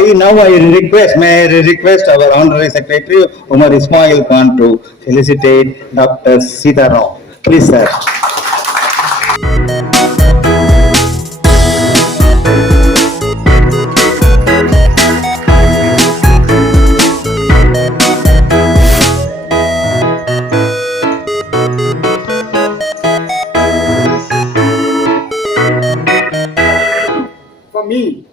may I request our Honorary Secretary Umar Ismail Khan to felicitate Dr. Sitharam. Please, sir. For me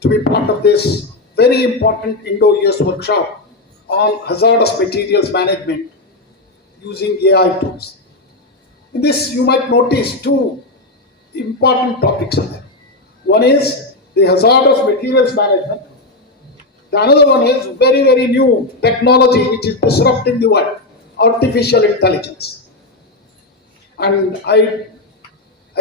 to be part of this very important Indo-US workshop on hazardous materials management using AI tools. In this, you might notice two important topics in there. One is the hazardous materials management. The another one is very, very new technology which is disrupting the world, artificial intelligence. And I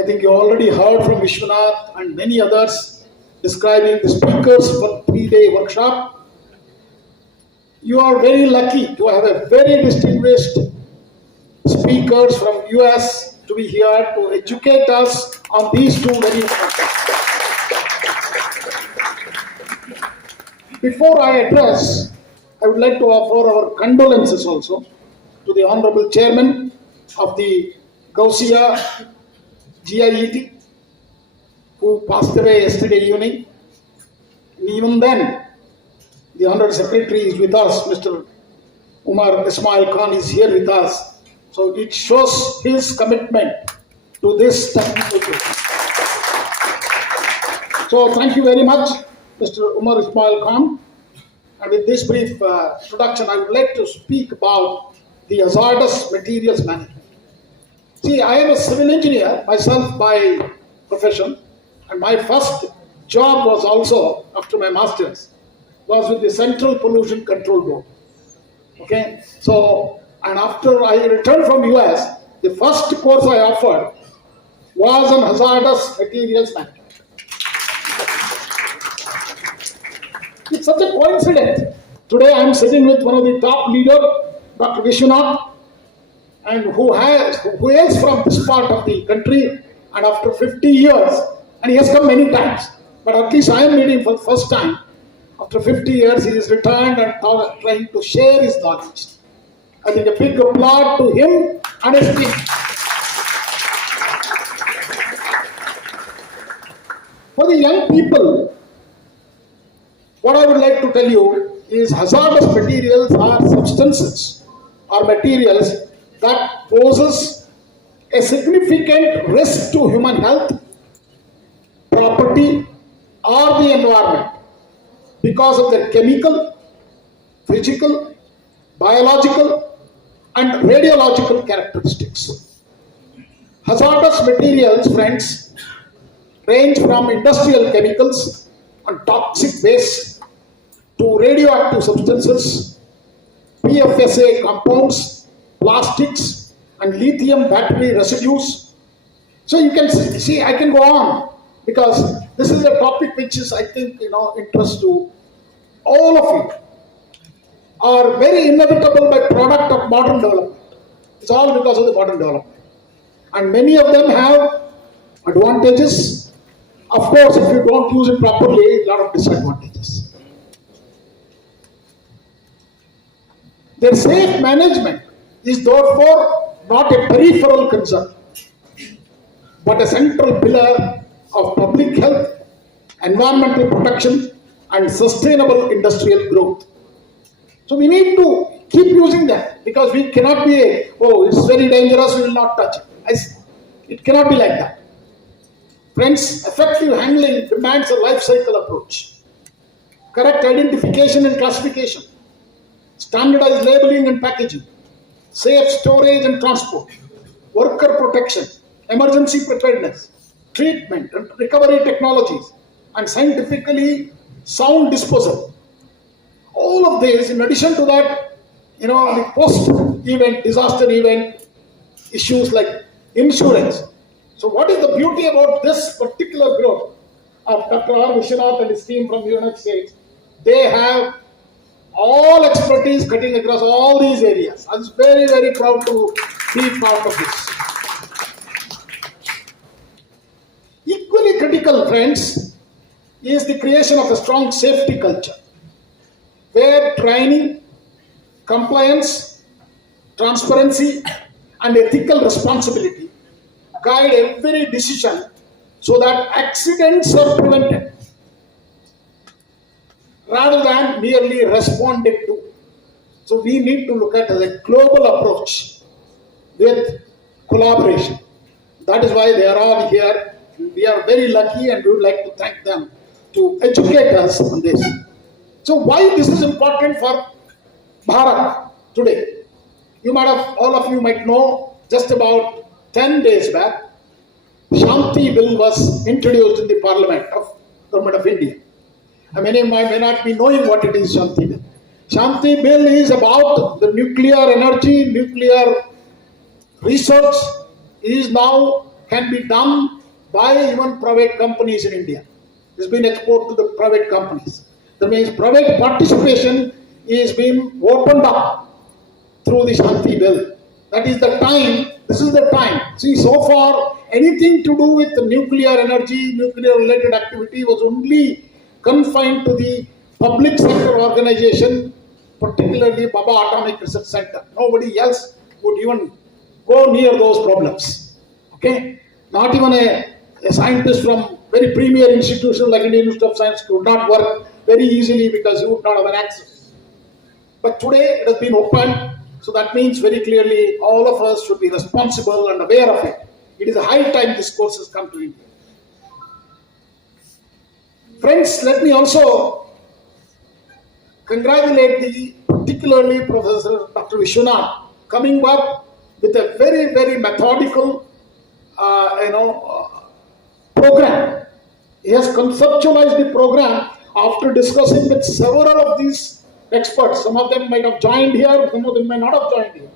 think you already heard from Vishwanath and many others describing the speakers for 3-day workshop. You are very lucky to have a very distinguished speakers from US to be here to educate us on these two very important topics. Before I address, I would like to offer our condolences also to the Honorable Chairman of the Ghousia GIET, who passed away yesterday evening. And even then, the Honorable Secretary is with us, Mr. Umar Ismail Khan is here with us. So it shows his commitment to this technical business. So thank you very much, Mr. Umar Ismail Khan. And with this brief introduction, I would like to speak about the hazardous materials management. See, I am a civil engineer myself by profession, and my first job was also, after my master's, was with the Central Pollution Control Board. Okay, so, and after I returned from US, the first course I offered was on hazardous materials management. It's such a coincidence. Today I am sitting with one of the top leaders, Dr. Vishwanath, and who hails from this part of the country, and after 50 years, and he has come many times, but at least I am meeting for the first time. After 50 years, he is returned and trying to share his knowledge. I think a big applaud to him and his team. For the young people, what I would like to tell you is hazardous materials are substances or materials that poses a significant risk to human health, property, or the environment because of their chemical, physical, biological, and radiological characteristics. Hazardous materials, friends, range from industrial chemicals and toxic waste to radioactive substances, PFSA compounds, plastics, and lithium battery residues. So you can see, I can go on because this is a topic which is, I think, interest to all of you, are very inevitable by product of modern development. It's all because of the modern development. And many of them have advantages. Of course, if you don't use it properly, a lot of disadvantages. Their safe management is therefore not a peripheral concern, but a central pillar of public health, environmental protection, and sustainable industrial growth. So we need to keep using that because we cannot be it's very dangerous, we will not touch it. It cannot be like that. Friends, effective handling demands a life cycle approach. Correct identification and classification, standardized labeling and packaging, safe storage and transport, worker protection, emergency preparedness, treatment and recovery technologies, and scientifically sound disposal. All of this, in addition to that, the post-event, disaster event issues like insurance. So what is the beauty about this particular group of Dr. R. Vishwanath and his team from the United States? They have all expertise cutting across all these areas. I'm very, very proud to be part of this. Equally critical, friends, is the creation of a strong safety culture where training, compliance, transparency, and ethical responsibility guide every decision so that accidents are prevented rather than merely responded to. So we need to look at a global approach with collaboration. That is why they are all here. We are very lucky and we would like to thank them to educate us on this. So why this is important for Bharat today? You might have, all of you might know, just about 10 days back, Shanti Bill was introduced in the Parliament of Government of India. And many may not be knowing what it is, Shanti Bill. Shanti Bill is about the nuclear energy, nuclear research is now can be done by even private companies in India. It's been exported to the private companies. That means private participation is being opened up through the Shanti Bill. That is the time, this is the time. See, so far, anything to do with nuclear energy, nuclear related activity was only confined to the public sector organization, particularly Baba Atomic Research Center. Nobody else would even go near those problems. Okay? Not even a scientist from very premier institution like Indian Institute of Science could not work very easily because he would not have an access. But today it has been opened, so that means very clearly all of us should be responsible and aware of it. It is a high time this course has come to India. Friends, let me also congratulate particularly Professor Dr. Vishwanath coming up with a very, very methodical program. He has conceptualized the program after discussing with several of these experts. Some of them might have joined here, some of them may not have joined here.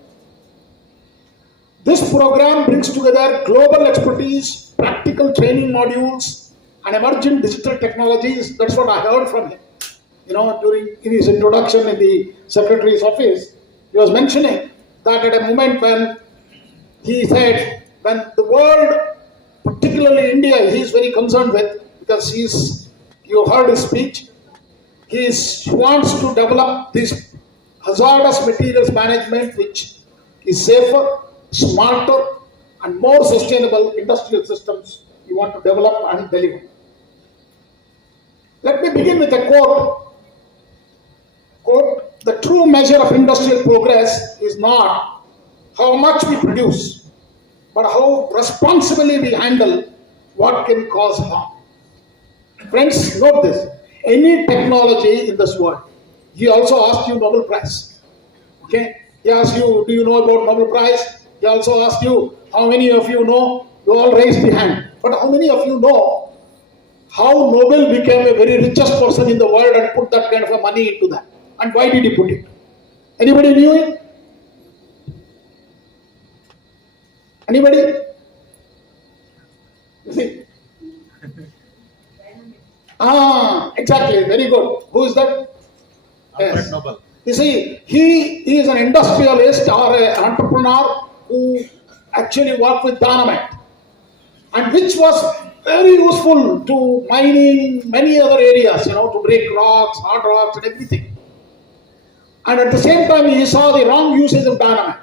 This program brings together global expertise, practical training modules, and emerging digital technologies. That's what I heard from him. During his introduction in the Secretary's office, he was mentioning that at a moment when he said, when the world, particularly India, he is very concerned with, because you heard his speech, he wants to develop this hazardous materials management, which is safer, smarter, and more sustainable industrial systems you want to develop and deliver. Let me begin with a quote. Quote, the true measure of industrial progress is not how much we produce, but how responsibly we handle what can cause harm. Friends, note this. Any technology in this world, he also asked you Nobel Prize. Okay? He asked you, do you know about Nobel Prize? He also asked you, how many of you know? You all raised the hand. But how many of you know how Nobel became a very richest person in the world and put that kind of a money into that? And why did he put it? Anybody knew it? Anybody? You see? Exactly. Very good. Who is that? Yes. Nobel. You see, he is an industrialist or an entrepreneur who actually worked with dynamite, and which was very useful to mining, many other areas, to break rocks, hard rocks, and everything. And at the same time, he saw the wrong usage of dynamite.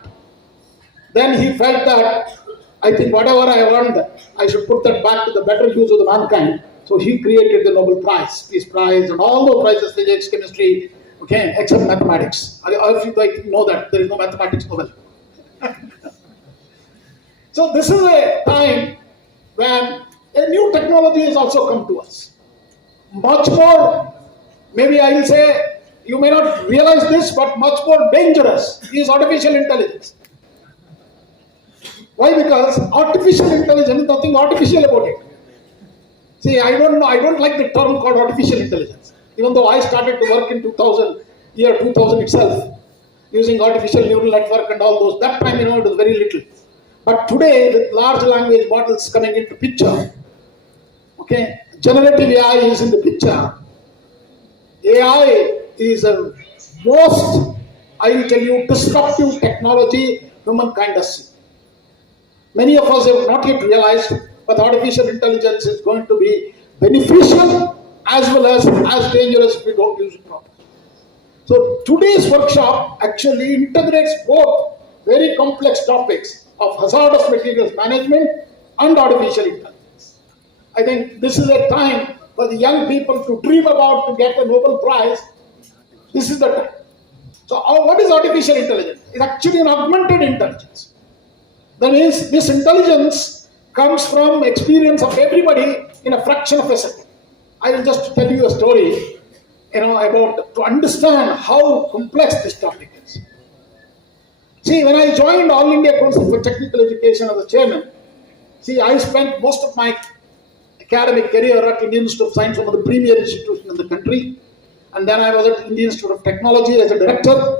Then he felt that, I think whatever I learned, I should put that back to the better use of the mankind. So he created the Nobel Prize, Peace Prize, and all those prizes, physics, chemistry, okay, except mathematics. If you know that, there is no mathematics Nobel. So this is a time when a new technology has also come to us. Much more, maybe I will say, you may not realize this, but much more dangerous is artificial intelligence. Why? Because artificial intelligence, nothing artificial about it. See, I don't like the term called artificial intelligence. Even though I started to work in 2000 itself, using artificial neural network and all those, that time, it was very little. But today, with large language models coming into picture, okay, generative AI is in the picture. AI is a most, I will tell you, disruptive technology humankind has seen. Many of us have not yet realized, but artificial intelligence is going to be beneficial as well as dangerous if we don't use it properly. So today's workshop actually integrates both very complex topics of hazardous materials management and artificial intelligence. I think this is a time for the young people to dream about to get a Nobel Prize. This is the time. So what is artificial intelligence? It's actually an augmented intelligence. That means this intelligence comes from experience of everybody in a fraction of a second. I will just tell you a story, about to understand how complex this topic is. See, when I joined All India Council for Technical Education as a chairman, I spent most of my academic career at Indian Institute of Science, one of the premier institutions in the country. And then I was at Indian Institute of Technology as a director.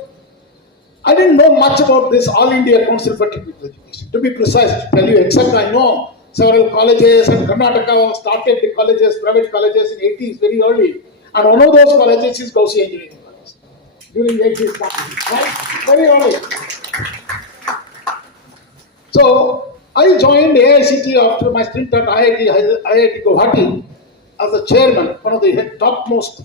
I didn't know much about this All India Council for Technical Education. To be precise, to tell you, except I know several colleges, and Karnataka started the colleges, private colleges in 80s very early. And one of those colleges is Ghousia Engineering College. During the 80s, right? Very early. So I joined AICTE after my stint at IIT Guwahati as the chairman, one of the topmost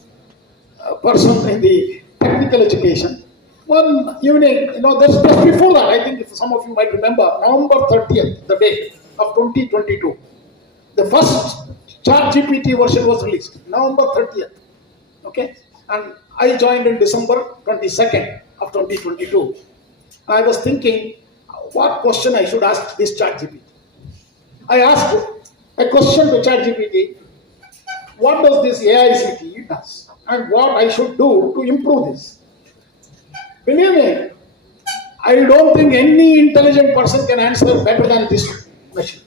person in the technical education. One evening, just before that, I think if some of you might remember, November 30th, the date of 2022, the first ChatGPT version was released, November 30th. Okay? And I joined in December 22nd of 2022. I was thinking, what question I should ask this ChatGPT. I asked a question to ChatGPT, what does this AICTE does? And what I should do to improve this. Believe me, I don't think any intelligent person can answer better than this machine.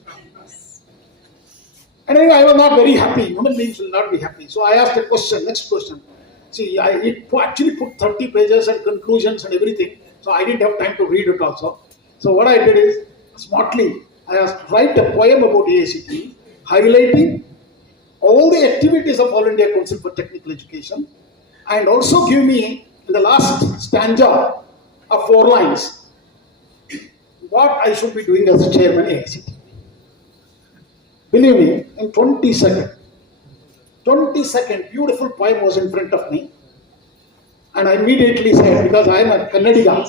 And anyway, I was not very happy. Human beings will not be happy. So I asked a question, next question. It actually put 30 pages and conclusions and everything. So I didn't have time to read it also. So what I did is, smartly, I asked, write a poem about AICTE, highlighting all the activities of All India Council for Technical Education, and also give me, in the last stanza of 4 lines, what I should be doing as a chairman AICTE. Believe me, in 20 seconds, beautiful poem was in front of me, and I immediately said, because I am a Kannadiga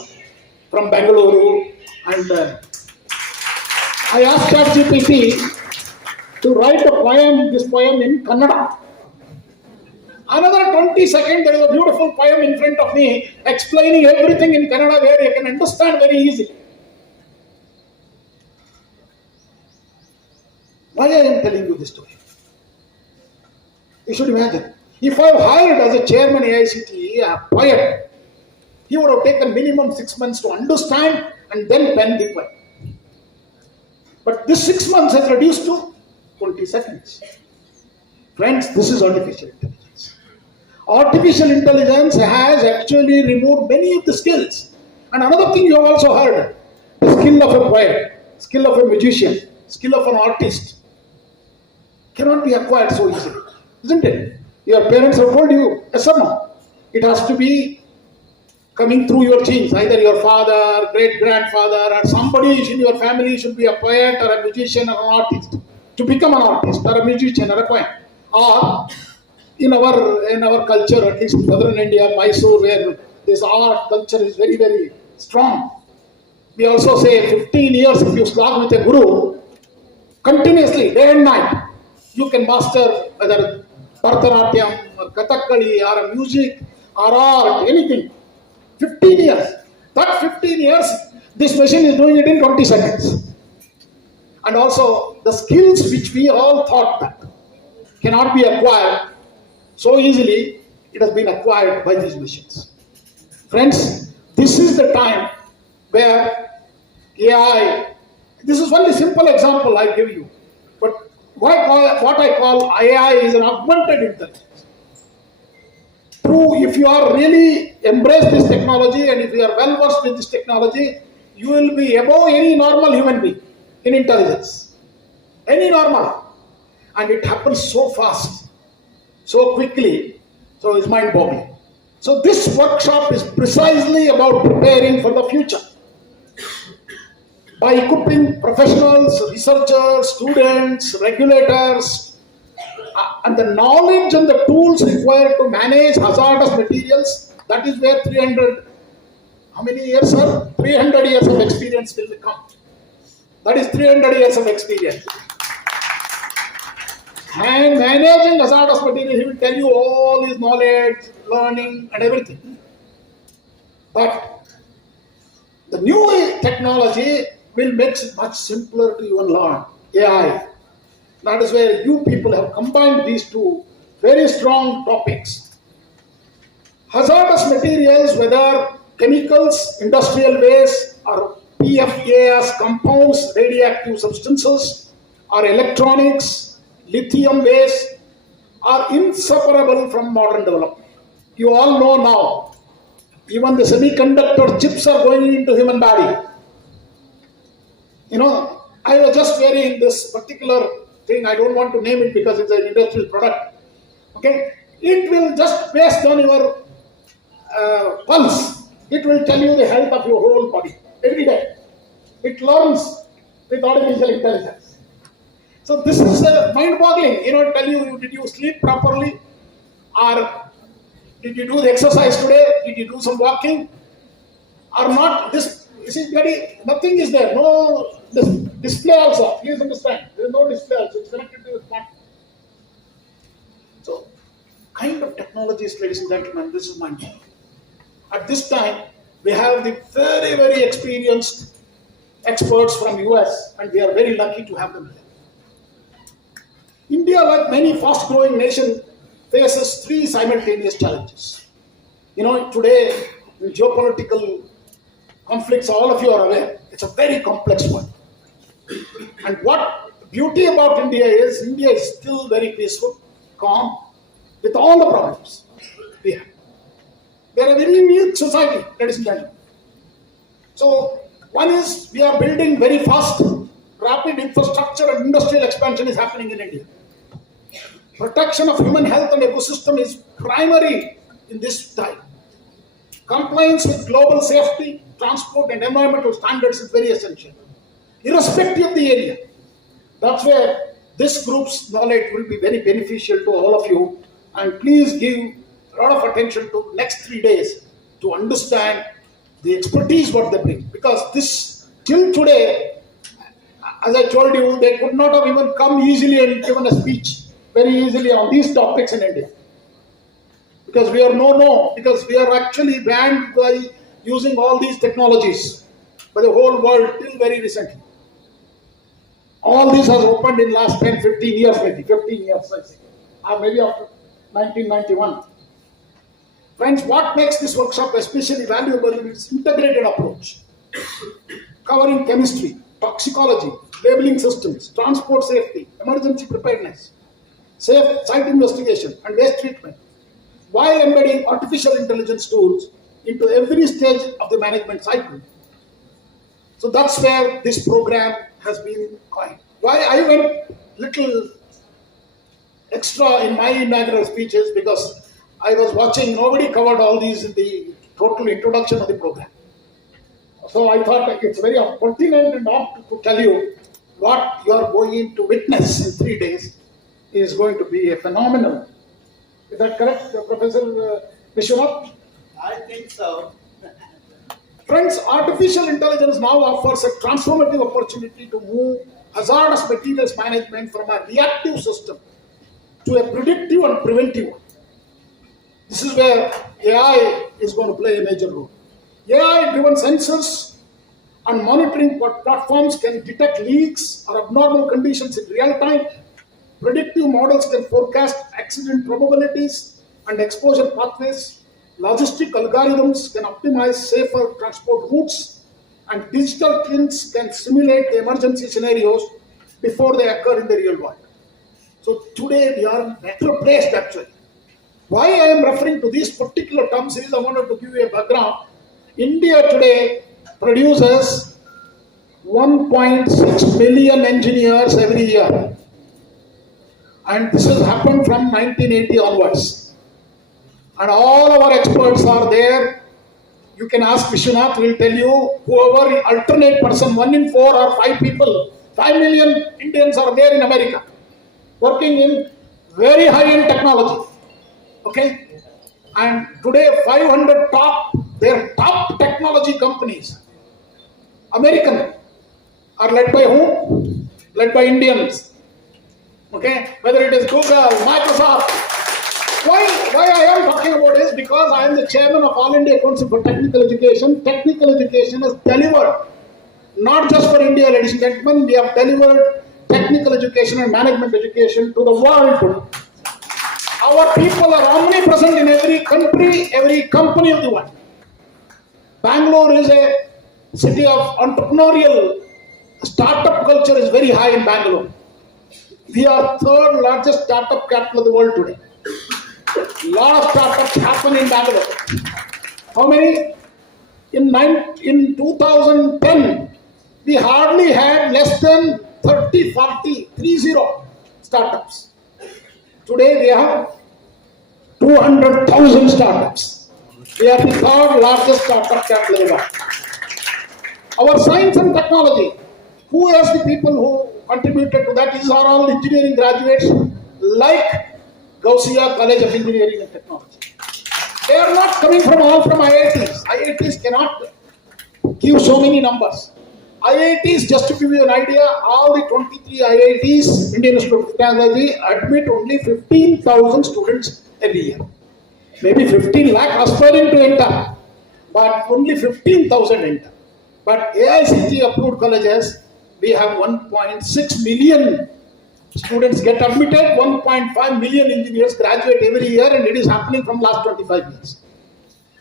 from Bangalore, and I asked ChatGPT to write this poem in Kannada. Another 20 seconds, there is a beautiful poem in front of me explaining everything in Kannada where you can understand very easily. Why I am telling you this story? You should imagine, if I hired as a chairman AICTE a poet, he would have taken minimum 6 months to understand and then pen the poem. But this 6 months has reduced to 20 seconds. Friends, this is artificial intelligence. Artificial intelligence has actually removed many of the skills. And another thing you have also heard, the skill of a poet, skill of a magician, skill of an artist cannot be acquired so easily, isn't it? Your parents have told you, yes or no? It has to be coming through your genes, either your father, great-grandfather, or somebody in your family should be a poet or a magician or an artist. To become an artist or a magician or a poet. Or in our culture, at least in southern India, Mysore, where this art culture is very, very strong. We also say 15 years if you slog with a guru, continuously, day and night, you can master whether Bharatanatyam or Kathakali or a music or art, anything. 15 years. That 15 years, this machine is doing it in 20 seconds. And also, the skills which we all thought that cannot be acquired so easily, it has been acquired by these machines. Friends, this is the time where AI, this is only simple example I give you, but what I call AI is an augmented intelligence. True, if you are really embrace this technology and if you are well versed with this technology, you will be above any normal human being in intelligence. Any normal. And it happens so fast, so quickly, so it's mind-boggling. So this workshop is precisely about preparing for the future. By equipping professionals, researchers, students, regulators, and the knowledge and the tools required to manage hazardous materials, that is where 300, how many years, sir? 300 years of experience will come. That is 300 years of experience. And managing hazardous material, he will tell you all his knowledge, learning, and everything. But the new technology will make it much simpler to even learn. AI. That is where you people have combined these two very strong topics. Hazardous materials, whether chemicals, industrial waste, or PFAS compounds, radioactive substances, or electronics, lithium waste, are inseparable from modern development. You all know now, even the semiconductor chips are going into human body. You know, I was just wearing this particular thing, I don't want to name it because it's an industrial product. Okay, it will just based on your pulse, it will tell you the health of your whole body every day. It learns with artificial intelligence. So this is mind-boggling. You know, tell you did you sleep properly, or did you do the exercise today? Did you do some walking, or not? This is very nothing is there. No display also. Please understand. There is no display also. It's connected to the smartphone. So, kind of technologies, ladies and gentlemen, this is mind-boggling. At this time, we have the very, very experienced experts from US, and we are very lucky to have them here. India, like many fast-growing nations, faces three simultaneous challenges. You know, today, in geopolitical conflicts, all of you are aware, it's a very complex one. And what beauty about India is still very peaceful, calm, with all the problems we have. We are a very unique society, ladies and gentlemen. So, one is we are building very fast, rapid infrastructure and industrial expansion is happening in India. Protection of human health and ecosystem is primary in this time. Compliance with global safety, transport and environmental standards is very essential, irrespective of the area. That's where this group's knowledge will be very beneficial to all of you. And please give a lot of attention to next 3 days to understand the expertise what they bring. Because this, till today, as I told you, they could not have even come easily and given a speech very easily on these topics in India. Because we are because we are actually banned by using all these technologies by the whole world till very recently. All this has opened in last 10, 15 years, maybe 15 years, I think. Or maybe after 1991. Friends, what makes this workshop especially valuable is its integrated approach, covering chemistry, toxicology, labeling systems, transport safety, emergency preparedness, safe site investigation and waste treatment, while embedding artificial intelligence tools into every stage of the management cycle. So that's where this program has been coined. Why I went little extra in my inaugural speeches, because I was watching, nobody covered all these in the total introduction of the program. So I thought it's very pertinent and apt to tell you what you are going to witness in 3 days is going to be a phenomenal. Is that correct, Professor Vishwanath? I think so. Friends, artificial intelligence now offers a transformative opportunity to move hazardous materials management from a reactive system to a predictive and preventive one. This is where AI is going to play a major role. AI-driven sensors and monitoring platforms can detect leaks or abnormal conditions in real time. Predictive models can forecast accident probabilities and exposure pathways. Logistic algorithms can optimize safer transport routes, and digital twins can simulate the emergency scenarios before they occur in the real world. So today we are better placed actually. Why I am referring to these particular terms is I wanted to give you a background. India today produces 1.6 million engineers every year. And this has happened from 1980 onwards. And all our experts are there. You can ask Vishwanath, will tell you, whoever alternate person, 1 in 4 or 5 people, 5 million Indians are there in America, working in very high-end technology. Okay? And today 500 their top technology companies, American, are led by whom? Led by Indians. Okay? Whether it is Google, Microsoft. Why I am talking about this? Because I am the chairman of All India Council for Technical Education. Technical education is delivered not just for India, ladies and gentlemen. We have delivered technical education and management education to the world today. Our people are omnipresent in every country, every company of the world. Bangalore is a city of entrepreneurial. Startup culture is very high in Bangalore. We are third largest startup capital of the world today. A lot of startups happen in Bangalore. How many? In 2010, we hardly had less than 30 startups. Today we have 200,000 startups. We are the third largest startup capital in the world. Our science and technology, who are the people who contributed to that? These are all engineering graduates like Ghousia College of Engineering and Technology. They are not coming from IITs. IITs cannot give so many numbers. IITs, just to give you an idea, all the 23 IITs, Indian Institute of Technology, admit only 15,000 students every year. Maybe 15 lakh aspiring to enter, but only 15,000 enter. But AICTE approved colleges, we have 1.6 million students get admitted, 1.5 million engineers graduate every year, and it is happening from last 25 years.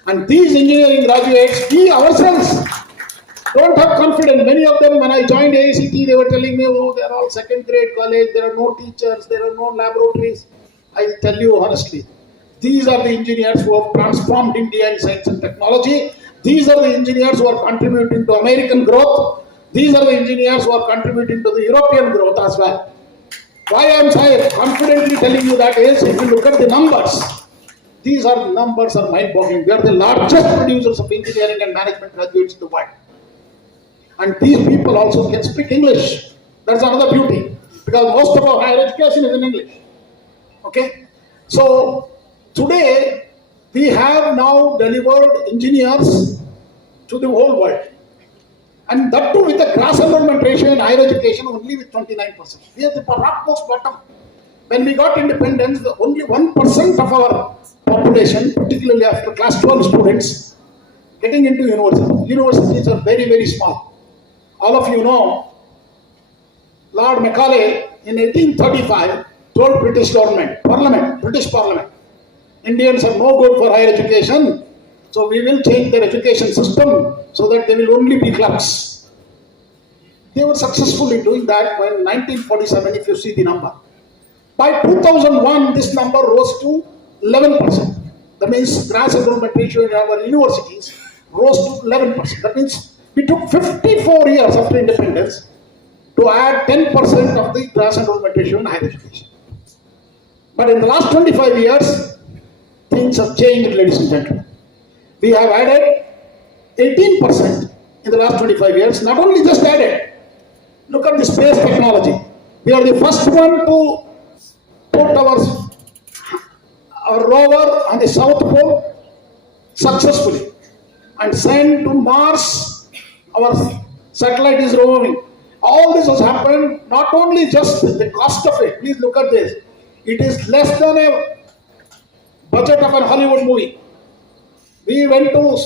And these engineering graduates, we ourselves don't have confidence. Many of them, when I joined AICTE, they were telling me, oh, they are all second grade college, there are no teachers, there are no laboratories. I tell you honestly, these are the engineers who have transformed India in science and technology. These are the engineers who are contributing to American growth. These are the engineers who are contributing to the European growth as well. Why I am confidently telling you that is, if you look at the numbers, these numbers are mind-boggling. We are the largest producers of engineering and management graduates in the world. And these people also can speak English. That's another beauty, because most of our higher education is in English. Okay? So, today, we have now delivered engineers to the whole world. And that too with the class enrollment ratio in higher education only with 29%. We are the rockmost bottom. When we got independence, only 1% of our population, particularly after class 12 students, getting into universities. Universities are very, very small. All of you know, Lord Macaulay in 1835 told British government, British Parliament, Indians are no good for higher education, so we will change their education system so that they will only be clerks. They were successful in doing that when 1947, if you see the number. By 2001, this number rose to 11%. That means class enrollment ratio in our universities rose to 11%. That means we took 54 years after independence to add 10% of the class enrollment ratio in higher education. But in the last 25 years, things have changed, ladies and gentlemen. We have added 18% in the last 25 years. Not only just added, look at the space technology. We are the first one to put our rover on the South Pole successfully and send to Mars. Our satellite is roving. All this has happened, not only just the cost of it. Please look at this. It is less than a budget of a Hollywood movie. We went to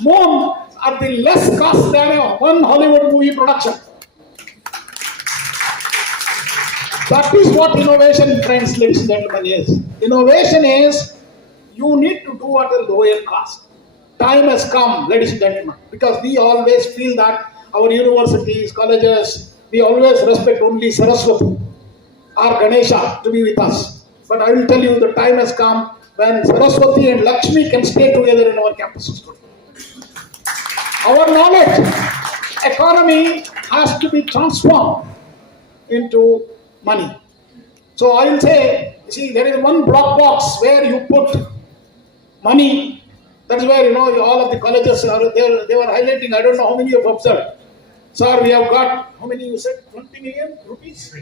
moon at the less cost than one Hollywood movie production. That is what innovation, friends, ladies and gentlemen, is. Innovation is you need to do at a lower cost. Time has come, ladies and gentlemen, because we always feel that our universities, colleges, we always respect only Saraswati or Ganesha to be with us. But I will tell you, the time has come when Saraswati and Lakshmi can stay together in our campuses today. Our knowledge economy has to be transformed into money. So I will say, see, there is one block box where you put money. That is where, all of the colleges, they were highlighting, I don't know how many you have observed. Sir, we have got, how many you said? 20 million rupees?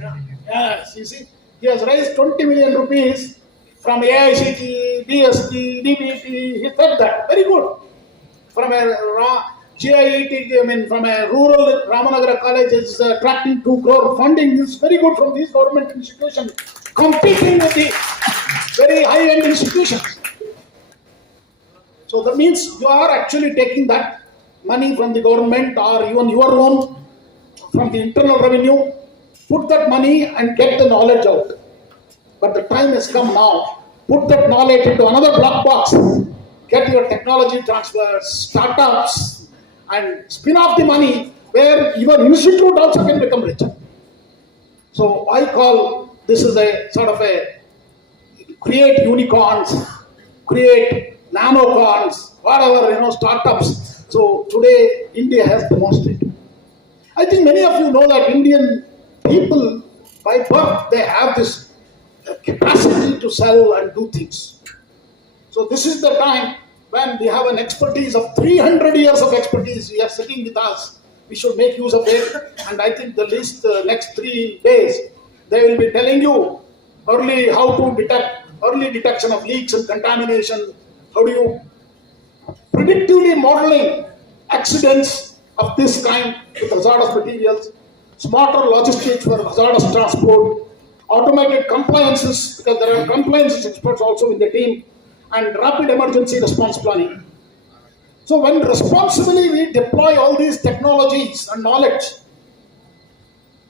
Yes, you see, he has raised 20 million rupees from AICTE, DST, DBT, he said that. Very good. From a GIET, I mean, from a rural Ramanagara college is attracting 2 crore funding. This is very good from these government institutions, competing with the very high-end institutions. So that means you are actually taking that money from the government or even your own, from the internal revenue, put that money and get the knowledge out. But the time has come now. Put that knowledge into another black box. Get your technology transfers, startups, and spin off the money where your institute also can become richer. So I call this is a sort of a create unicorns, create nanocons, whatever, startups. So today India has demonstrated. I think many of you know that Indian people by birth they have this capacity to sell and do things. So this is the time when we have an expertise of 300 years of expertise. We are sitting with us. We should make use of it. And I think the next 3 days, they will be telling you how to detect early detection of leaks and contamination. How do you predictively modeling accidents of this kind with hazardous materials, smarter logistics for hazardous transport, automated compliances, because there are compliance experts also in the team, and rapid emergency response planning. So when responsibly we deploy all these technologies and knowledge,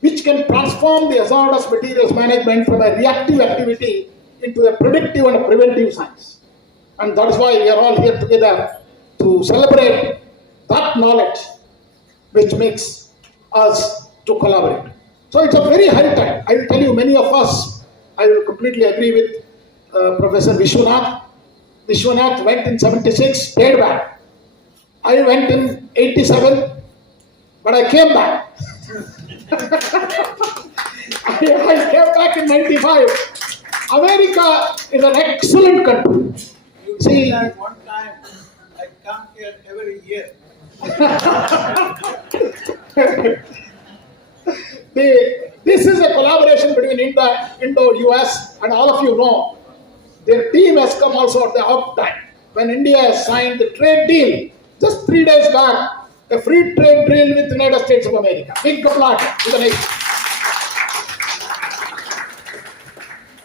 which can transform the hazardous materials management from a reactive activity into a predictive and a preventive science. And that is why we are all here together to celebrate that knowledge which makes us to collaborate. So it's a very high time. I will tell you, many of us, I will completely agree with Professor Vishwanath. Vishwanath went in 76, stayed back. I went in 87, but I came back. I came back in 95. America is an excellent country. You see, at one time, I come here every year. This is a collaboration between Indo-US, and all of you know, their team has come also at the off time. When India has signed the trade deal, just 3 days back, a free trade deal with the United States of America. Big applause to the nation.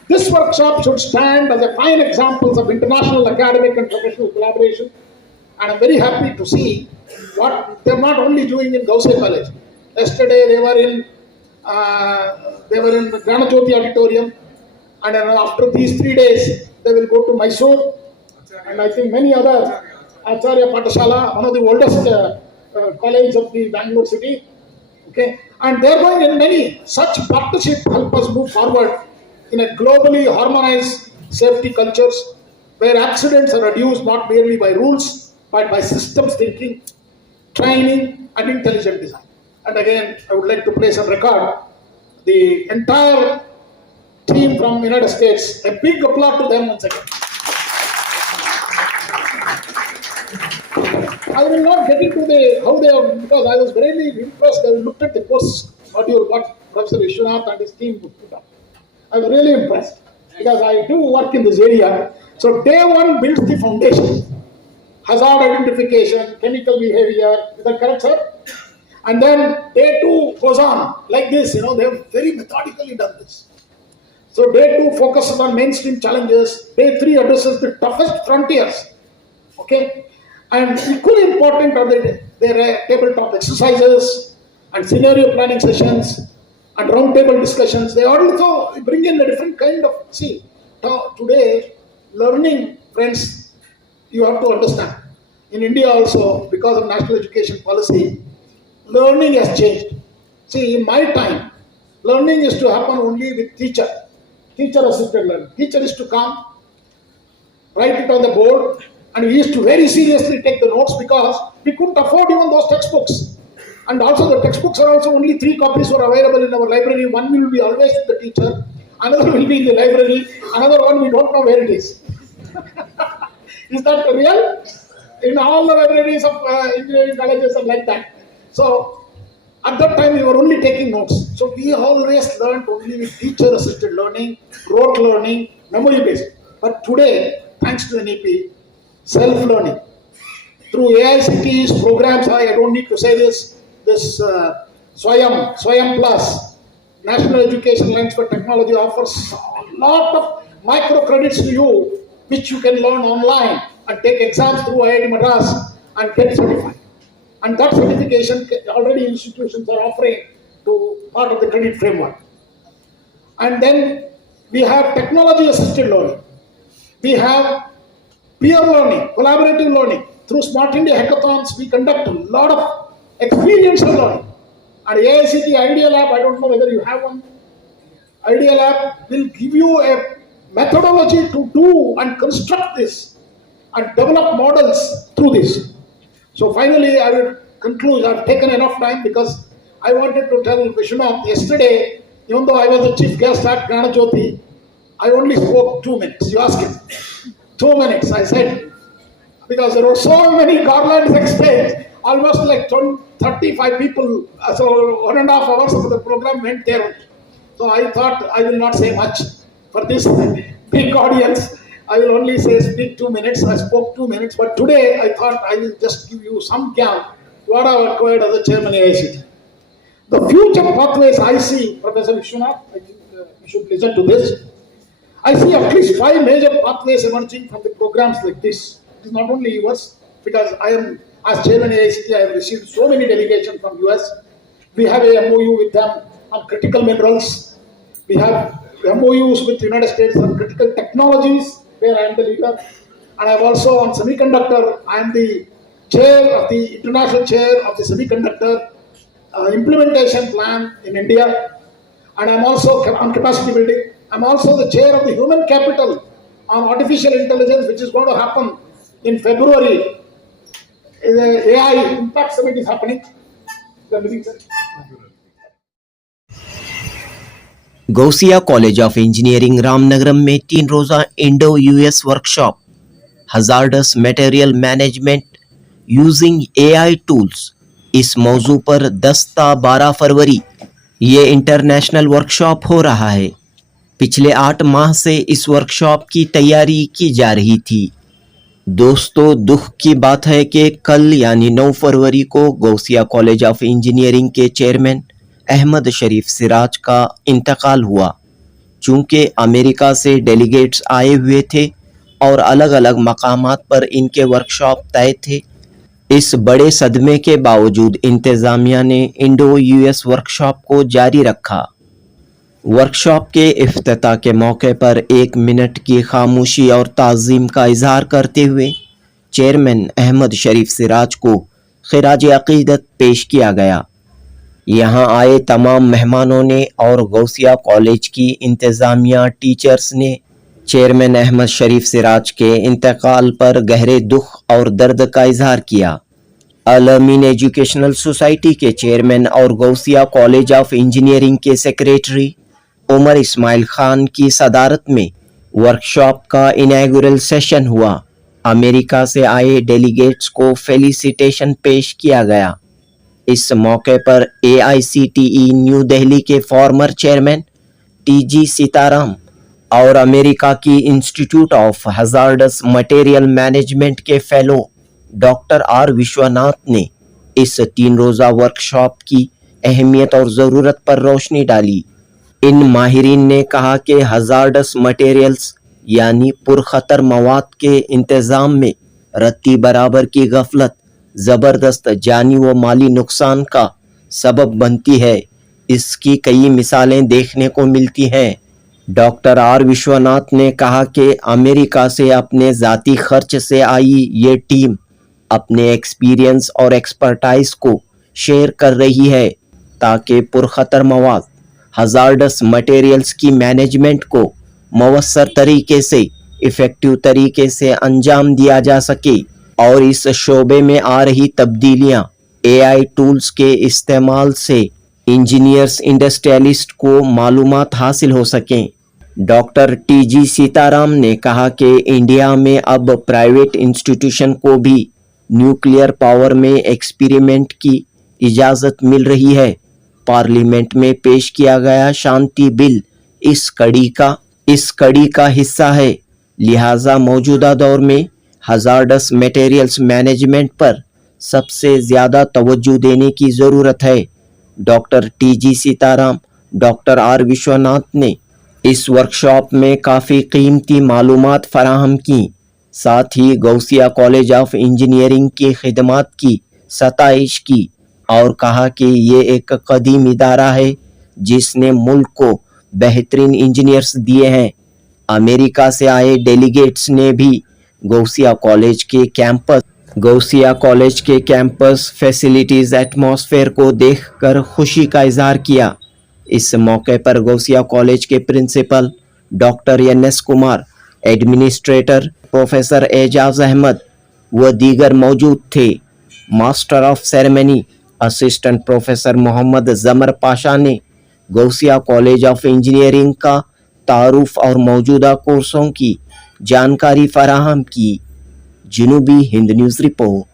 This workshop should stand as a fine examples of international academic and professional collaboration. And I'm very happy to see what they're not only doing in Ghousia College. Yesterday they were in the Granajyoti Auditorium, and after these 3 days they will go to Mysore, and I think many other Acharya Patashala, one of the oldest college of the Bangalore city. Okay, and they're going in many such partnership help us move forward in a globally harmonized safety cultures where accidents are reduced not merely by rules but by systems thinking, training, and intelligent design. And again, I would like to place on record the entire team from the United States. A big applause to them once again. I will not get into how they are, because I was really impressed. I looked at the course module what Professor Vishwanath and his team put up. I was really impressed because I do work in this area. So day one builds the foundation. Hazard identification, chemical behavior, is that correct, sir? And then day 2 goes on like this, they have very methodically done this. So day 2 focuses on mainstream challenges. Day 3 addresses the toughest frontiers. Okay? And equally important are their tabletop exercises and scenario planning sessions and roundtable discussions. They also bring in a different kind of, today learning, friends, you have to understand. In India also, because of national education policy, learning has changed. See, in my time, learning used to happen only with teacher-assisted learning. Teacher is to come, write it on the board, and we used to very seriously take the notes because we couldn't afford even those textbooks. And also the textbooks are also only 3 copies were available in our library. One will be always with the teacher, another will be in the library, another one we don't know where it is. Is that real? In all the libraries of engineering colleges are like that. So At that time, we were only taking notes. So we always learned only with teacher-assisted learning, rote learning, memory-based. But today, thanks to NEP, self-learning. Through AICTE's programs, I don't need to say this Swayam Plus, National Education Alliance for Technology offers a lot of microcredits to you, which you can learn online and take exams through IIT Madras and get certified. And that certification already institutions are offering to part of the credit framework. And then we have technology assisted learning. We have peer learning, collaborative learning. Through Smart India hackathons, we conduct a lot of experiential learning. And AICTE Idea Lab, I don't know whether you have one. Idea Lab will give you a methodology to do and construct this and develop models through this. So finally, I will conclude. I've taken enough time because I wanted to tell Vishnu yesterday, even though I was the chief guest at Jyoti, I only spoke 2 minutes. You asked him. 2 minutes, I said, because there were so many garlands exchanged, almost like 35 people. So 1.5 hours of the program went there. So I thought I will not say much for this big audience. I will only speak 2 minutes. I spoke 2 minutes, but today I thought I will just give you some gap what I have acquired as a chairman AICTE. The future pathways I see, Professor Vishwanath, I think you should listen to this. I see at least 5 major pathways emerging from the programs like this. It is not only US, because I am, as chairman AICTE, I have received so many delegations from US. We have a MOU with them on critical minerals. We have MOUs with the United States on critical technologies, where I am the leader. And I have also on semiconductor, I am the chair of the international chair of the semiconductor implementation plan in India. And I'm also on capacity building. I'm also the chair of the human capital on artificial intelligence, which is going to happen in February. The AI Impact Summit is happening. Ghousia college of engineering Ramanagaram में 3 रोज़ा इंडो-US workshop hazardous material management using AI tools, इस मौजू पर 10 ता 12 फरवरी ये international workshop हो रहा है। पिछले 8 माह से इस वर्कशॉप की तैयारी की जा रही थी। दोस्तों, दुख की बात है कि कल यानी 9 फरवरी को गौसिया कॉलेज ऑफ इंजीनियरिंग के चेयरमैन अहमद शरीफ सिराज का इंतकाल हुआ। चूँकि अमेरिका से डेलीगेट्स आए हुए थे और अलग अलग मकामात पर इनके वर्कशॉप तय थे, इस बड़े सदमे के बावजूद इंतज़ामिया ने इंडो-US वर्कशॉप को जारी रखा। वर्कशॉप के इफ्तिताह के मौके पर 1 मिनट की खामोशी और ताज़ीम का इजहार करते हुए चेयरमैन अहमद शरीफ सिराज को खिराज अक़ीदत पेश किया गया। यहाँ आए तमाम मेहमानों ने और गौसिया कॉलेज की इंतज़ामिया टीचर्स ने चेयरमैन अहमद शरीफ सिराज के इंतकाल पर गहरे दुख और दर्द का इजहार किया। अल-अमीन एजुकेशनल सोसाइटी के चेयरमैन और गौसिया कॉलेज ऑफ इंजीनियरिंग के सेक्रेटरी उमर इस्माइल खान की सदारत में वर्कशॉप का इनॉग्रेल सेशन हुआ। अमेरिका से आए डेलीगेट्स को फेलिसिटेशन पेश किया गया। इस मौके पर AICTE न्यू दिल्ली के फॉर्मर चेयरमैन TG सीताराम और अमेरिका की institute of hazardous material management के फेलो डॉक्टर R विश्वनाथ ने इस 3 रोज़ा वर्कशॉप की अहमियत और ज़रूरत पर रोशनी डाली। इन माहिरीन ने कहा कि हजार्डस मटेरियल्स यानी पुरखतर मवाद के इंतज़ाम में रत्ती बराबर की गफलत ज़बरदस्त जानी व माली नुकसान का सबब बनती है। इसकी कई मिसालें देखने को मिलती हैं। डॉक्टर R विश्वनाथ ने कहा कि अमेरिका से अपने ज़ाती खर्च से आई ये टीम अपने एक्सपीरियंस और एक्सपर्टाइज को शेयर कर रही है ताकि पुरखतर मवाद हजार्डस मटेरियल्स की मैनेजमेंट को मवस्सर तरीके से इफ़ेक्टिव तरीके से अंजाम दिया जा सके और इस शोबे में आ रही तब्दीलियां AI टूल्स के इस्तेमाल से इंजीनियर्स इंडस्ट्रियलिस्ट को मालूमात हासिल हो सकें। डॉक्टर TG सीताराम ने कहा कि इंडिया में अब प्राइवेट इंस्टीट्यूशन को भी न्यूक्लियर पावर में एक्सपेरिमेंट की इजाज़त मिल रही है। पार्लियामेंट में पेश किया गया शांति बिल इस कड़ी का हिस्सा है, लिहाजा मौजूदा दौर में हजार्डस मटेरियल्स मैनेजमेंट पर सबसे ज़्यादा तवज्जो देने की ज़रूरत है। Doctor T.G.. Sitaram, doctor R. Vishwanath ने इस वर्कशॉप में काफ़ी कीमती मालूमात फराहम की। साथ ही गौसिया कॉलेज ऑफ इंजीनियरिंग की खिदमत की सताइश की और कहा कि ये एक कदीम इदारा है जिसने मुल्क को बेहतरीन इंजीनियर्स दिए हैं। अमेरिका से आए डेलीगेट्स ने भी गौसिया कॉलेज के कैंपस फैसिलिटीज एटमॉस्फेयर को देखकर खुशी का इजहार किया। इस मौके पर गौसिया कॉलेज के principal doctor N S. Kumar, administrator professor Ejaz Ahmed व दीगर मौजूद थे। Master of ceremony assistant professor Mohammed Jamar Pasha ने गौसिया कॉलेज ऑफ इंजीनियरिंग का तारुफ और मौजूदा कोर्सों की जानकारी फराहम की। जनूबी हिंद न्यूज़ रिपोर्ट।